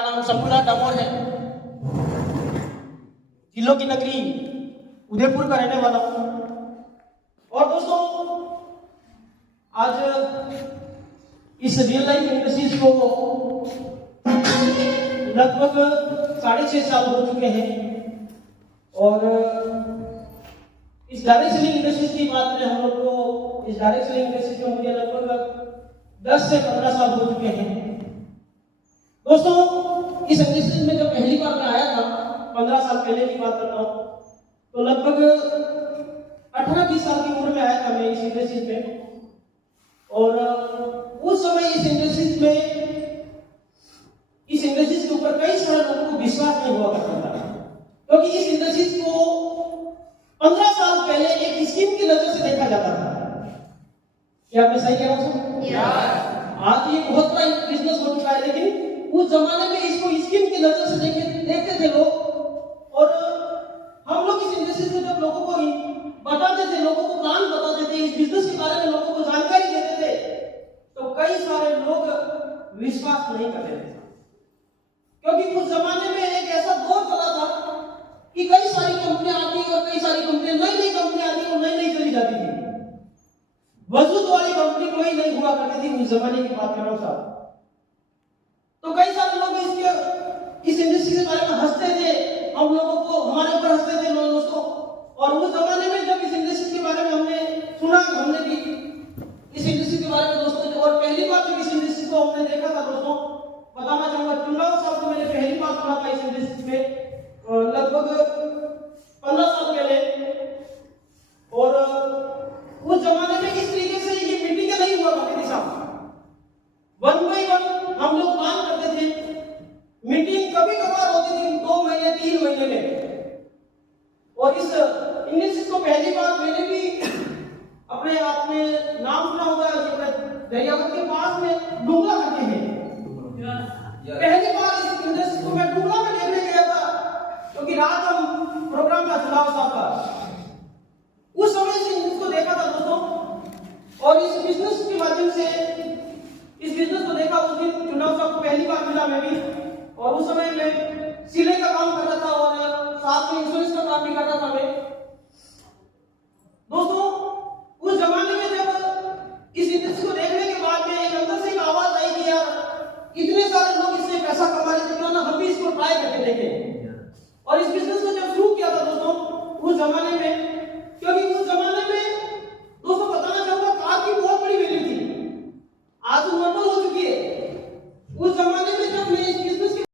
नाम शंभूनाथ डामोर है। जिलों की नगरी उदयपुर का रहने वाला हूं। और दोस्तों, आज इस रियल लाइफ इंडस्ट्रीज को लगभग 6.5 साल हो चुके हैं। और इस डायरेक्ट सेलिंग इंडस्ट्रीज की बात करें हम लोग को, इस डायरेक्ट सेलिंग इंडस्ट्रीज में मुझे लगभग 10 से 15 साल हो चुके हैं। दोस्तों, इस इंडस्ट्री में जब पहली बार मैं आया था, 15 साल पहले की बात करता हूँ, तो लगभग 18-20 साल की उम्र में आया था मैं इस इंडस्ट्री में। और उस समय इस इंडस्ट्रीज के ऊपर कई सारे लोगों को विश्वास नहीं हुआ करता था, क्योंकि इस इंडस्ट्रीज को 15 साल पहले एक स्कीम की नजर से देखा जाता था। क्या मैं सही कह रहा हूँ? आज ये बहुत बड़ा बिजनेस हो चुका है, लेकिन उस जमाने में इसको स्कीम की नजर से देखते थे लोग। और हम लोग इस इंडस्ट्री में जब लोगों को बताते थे, लोगों को प्लान बताते थे, इस बिजनेस के बारे में लोगों को जानकारी देते थे, तो कई सारे लोग विश्वास नहीं करते थे, क्योंकि उस जमाने में एक ऐसा दौर चला था कि कई सारी कंपनियां आती और कई सारी कंपनियां, नई कंपनियां आती और नई चली जाती थी। वजूद वाली कंपनी कोई नहीं हुआ करती थी उस जमाने की बात कर रहा हूं साहब। तो कई सारे लोग इस इंडस्ट्री के बारे में हंसते थे, हम लोगों को, हमारे ऊपर हंसते थे लोग दोस्तों। और उस जमाने में जब इस इंडस्ट्री के बारे में हमने सुना, हमने भी इस इंडस्ट्री के बारे में दोस्तों, और पहली बार जब इस इंडस्ट्री को हमने देखा था दोस्तों, बताना चाहूंगा, चुनाव साहब को मैंने पहली बार सुना था इस इंडस्ट्री में लगभग 15 साल पहले। और उस जमाने में इस तरीके से ये मीटिंग नहीं हुआ करती थी साहब। 1 by 1 हम लोग प्लान करते थे। मीटिंग कभी कभार होती थी 2 महीने 3 महीने में। और इस इंडस्ट्री को पहली बार मैंने भी अपने आप में नाम सुना होगा, दरियावत के पास में डुंगला करते हैं। पहली बार इस इंडस्ट्री को मैं डुंगला में देखने गया था, क्योंकि रात हम प्रोग्राम का चुनाव साहब का, उस समय से इसको देखा था दोस्तों। और इस बिजनेस के माध्यम से इस बिजनेस को देखा। उस दिन चुनाव साहब को पहली बार मिला मैं भी, और उस समय मैं सिले का काम कर रहा था और साथ में इंश्योरेंस का काम भी कर रहा था मैं। दोस्तों, उस जमाने में जब इस इंडस्ट्री को देखने के बाद में एक अंदर से एक आवाज आई कि यार इतने सारे लोग इससे पैसा कमा रहे थे, क्यों ना हम भी इसको ट्राई करके देखें। और इस बिजनेस को जब शुरू किया था दोस्तों, उस जमाने में